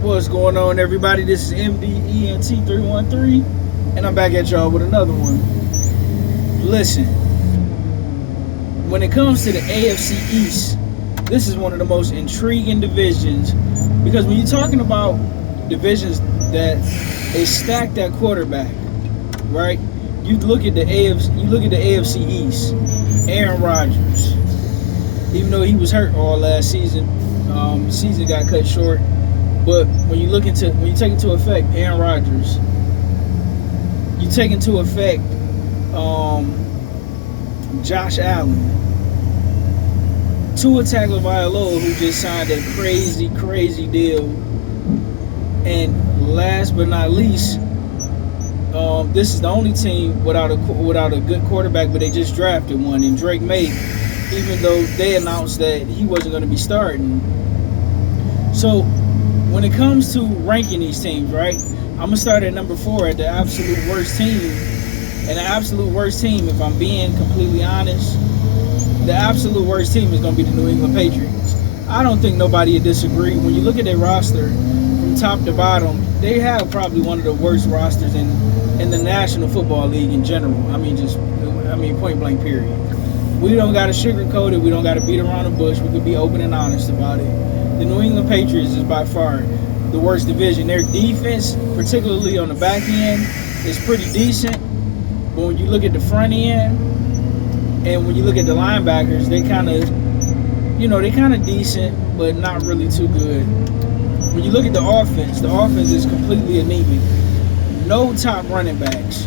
What's going on, everybody? This is MDENT313, and I'm back at y'all with another one. Listen, when it comes to the AFC East, this is one of the most intriguing divisions because when you're talking about divisions that is stacked at quarterback, right? You look at the AFC East. Aaron Rodgers, even though he was hurt all last season, season got cut short. But when you take into effect Aaron Rodgers, you take into effect Josh Allen, Tua Tagovailoa, who just signed a crazy deal, and last but not least, this is the only team without a good quarterback, but they just drafted one, and Drake May, even though they announced that he wasn't going to be starting. So when it comes to ranking these teams, right, I'm going to start at number 4 at the absolute worst team. And the absolute worst team, if I'm being completely honest, the absolute worst team is going to be the New England Patriots. I don't think nobody would disagree. When you look at their roster from top to bottom, they have probably one of the worst rosters in the National Football League in general. Point blank period. We don't got to sugarcoat it. We don't got to beat around the bush. We could be open and honest about it. The New England Patriots is by far the worst division. Their defense, particularly on the back end, is pretty decent. But when you look at the front end and when you look at the linebackers, they kind of decent, but not really too good. When you look at the offense is completely anemic. No top running backs,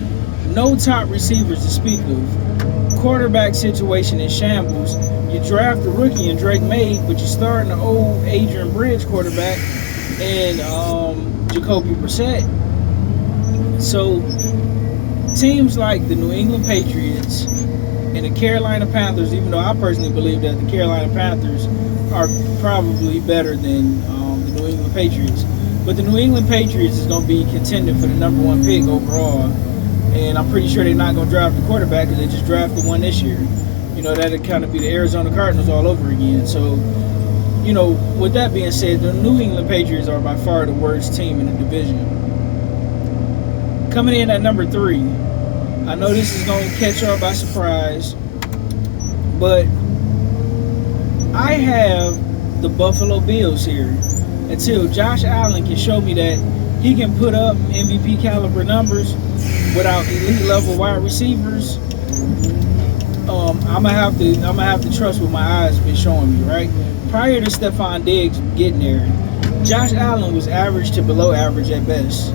no top receivers to speak of. Quarterback situation in shambles. You draft a rookie in Drake May, but you start an old Adrian Bridge quarterback and Jacoby Brissett. So teams like the New England Patriots and the Carolina Panthers, even though I personally believe that the Carolina Panthers are probably better than the New England Patriots, but the New England Patriots is going to be contending for the number 1 pick overall, and I'm pretty sure they're not going to draft the quarterback because they just drafted one this year. That'd kind of be the Arizona Cardinals all over again. So, with that being said, the New England Patriots are by far the worst team in the division. Coming in at number 3, I know this is going to catch y'all by surprise, but I have the Buffalo Bills here until Josh Allen can show me that he can put up MVP caliber numbers without elite level wide receivers. I'm gonna have to trust what my eyes have been showing me, right? Prior to Stephon Diggs getting there, Josh Allen was average to below average at best.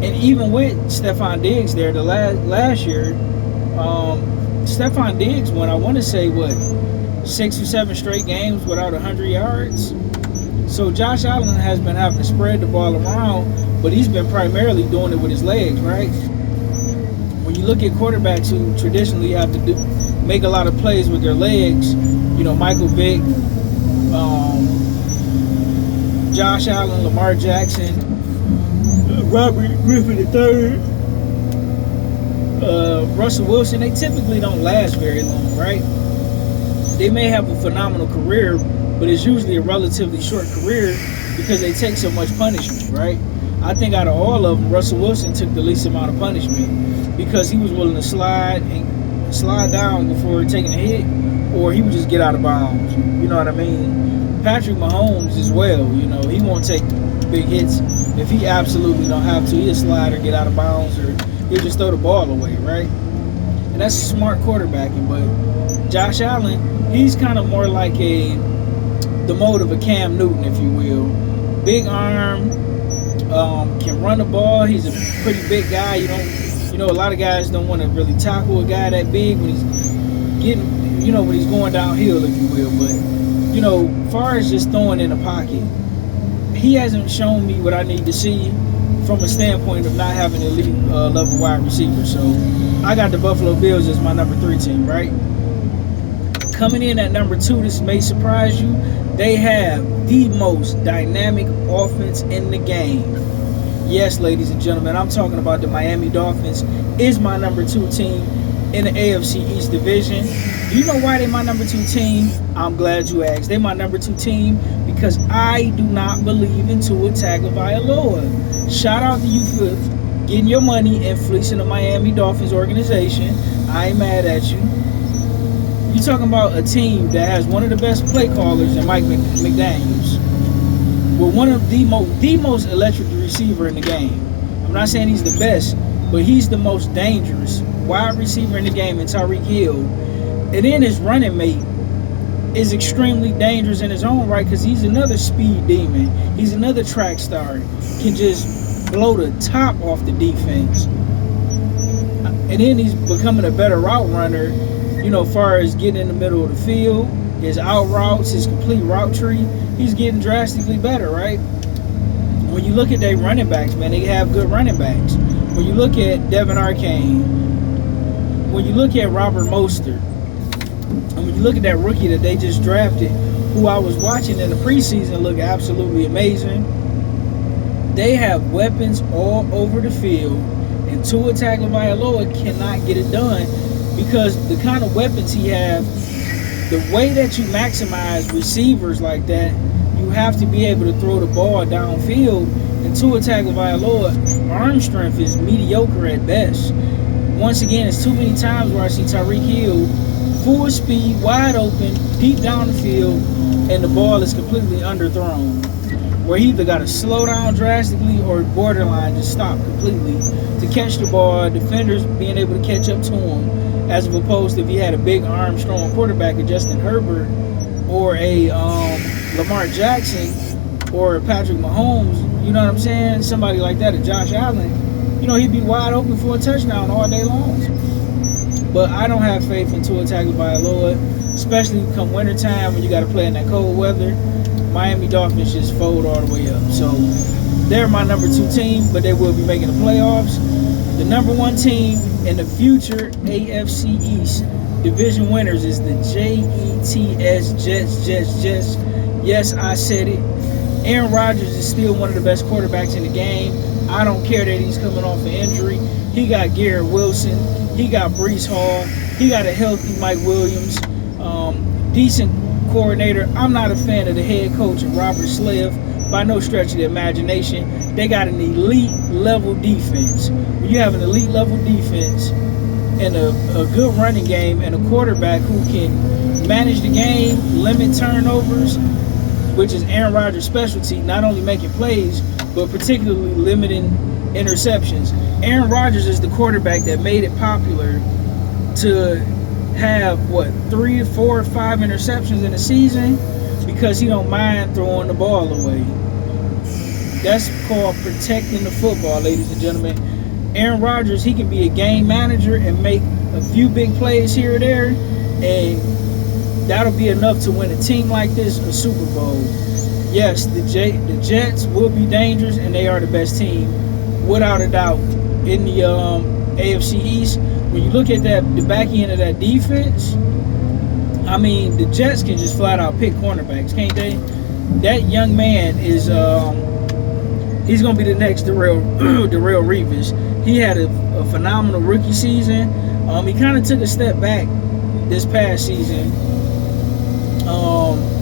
And even with Stephon Diggs there, the last year, Stephon Diggs went, I want to say, 6 or 7 straight games without 100 yards. So Josh Allen has been having to spread the ball around, but he's been primarily doing it with his legs, right? When you look at quarterbacks who traditionally have to make a lot of plays with their legs, Michael Vick, Josh Allen, Lamar Jackson, Robert Griffin III, Russell Wilson, they typically don't last very long, right? They may have a phenomenal career, but it's usually a relatively short career because they take so much punishment, right? I think out of all of them, Russell Wilson took the least amount of punishment because he was willing to slide down before taking a hit, or he would just get out of bounds. You know what I mean? Patrick Mahomes as well, he won't take big hits. If he absolutely don't have to, he'll slide or get out of bounds, or he'll just throw the ball away, right? And that's smart quarterbacking. But Josh Allen, he's kind of more like the mode of a Cam Newton, if you will. Big arm, can run the ball. He's a pretty big guy. A lot of guys don't want to really tackle a guy that big when he's going downhill, if you will. But, far as just throwing in a pocket, he hasn't shown me what I need to see from a standpoint of not having elite level wide receiver. So I got the Buffalo Bills as my number 3 team, right? Coming in at number 2, this may surprise you, they have the most dynamic offense in the game. Yes, ladies and gentlemen, I'm talking about the Miami Dolphins is my number 2 team. in the AFC East division. Do you know why they my number 2 team? I'm glad you asked. They my number 2 team because I do not believe in Tua Tagovailoa. Shout out to you for getting your money and fleecing the Miami Dolphins organization. I ain't mad at you. You're talking about a team that has one of the best play callers in Mike McDaniels. With one of the most electric receiver in the game. I'm not saying he's the best, but he's the most dangerous wide receiver in the game in Tyreek Hill. And then his running mate is extremely dangerous in his own right because he's another speed demon. He's another track star. Can just blow the top off the defense. And then he's becoming a better route runner, you know, as far as getting in the middle of the field, his out routes, his complete route tree. He's getting drastically better, right? When you look at their running backs, man, they have good running backs. When you look at Devin Arcane, when you look at Robert Mostert, and when you look at that rookie that they just drafted, who I was watching in the preseason look absolutely amazing, they have weapons all over the field, and Tua Tagovailoa cannot get it done because the kind of weapons he have, the way that you maximize receivers like that, you have to be able to throw the ball downfield. And Tua Tagovailoa, arm strength is mediocre at best. Once again, it's too many times where I see Tyreek Hill full speed, wide open, deep down the field, and the ball is completely underthrown. Where he either got to slow down drastically or borderline just stop completely to catch the ball, defenders being able to catch up to him, as opposed to if he had a big arm strong quarterback, a Justin Herbert or a Lamar Jackson or Patrick Mahomes, you know what I'm saying? Somebody like that, a Josh Allen, you know, he'd be wide open for a touchdown all day long. But I don't have faith in Tua Tagovailoa, especially come wintertime when you got to play in that cold weather. Miami Dolphins just fold all the way up. So they're my number 2 team, but they will be making the playoffs. The number 1 team in the future AFC East division winners is the Jets. Yes, I said it. Aaron Rodgers is still one of the best quarterbacks in the game. I don't care that he's coming off an injury. He got Garrett Wilson. He got Breece Hall. He got a healthy Mike Williams. Decent coordinator. I'm not a fan of the head coach, Robert Slave, by no stretch of the imagination. They got an elite level defense. When you have an elite level defense and a good running game and a quarterback who can manage the game, limit turnovers, which is Aaron Rodgers' specialty, not only making plays, but particularly limiting interceptions. Aaron Rodgers is the quarterback that made it popular to have, 3, 4, 5 interceptions in a season because he don't mind throwing the ball away. That's called protecting the football, ladies and gentlemen. Aaron Rodgers, he can be a game manager and make a few big plays here or there, and that'll be enough to win a team like this a Super Bowl. Yes, the Jets will be dangerous, and they are the best team, without a doubt, in the AFC East. When you look at the back end of that defense, I mean, the Jets can just flat out pick cornerbacks, can't they? That young man is, he's going to be the next Darrelle Revis. He had a phenomenal rookie season. He kind of took a step back this past season.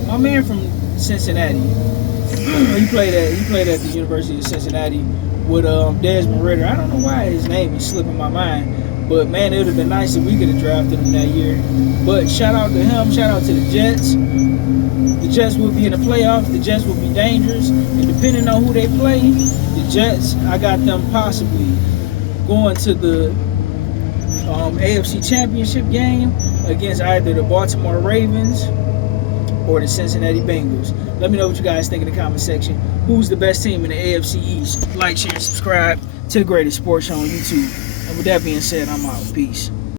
My man from Cincinnati, he played at the University of Cincinnati with Desmond Ridder. I don't know why his name is slipping my mind, but man, it would have been nice if we could have drafted him that year. But shout out to him, shout out to the Jets. The Jets will be in the playoffs. The Jets will be dangerous, and depending on who they play, the Jets, I got them possibly going to the AFC Championship game against either the Baltimore Ravens or the Cincinnati Bengals. Let me know what you guys think in the comment section. Who's the best team in the AFC East? Like, share, and subscribe to the Greatest Sports Show on YouTube. And with that being said, I'm out. Peace.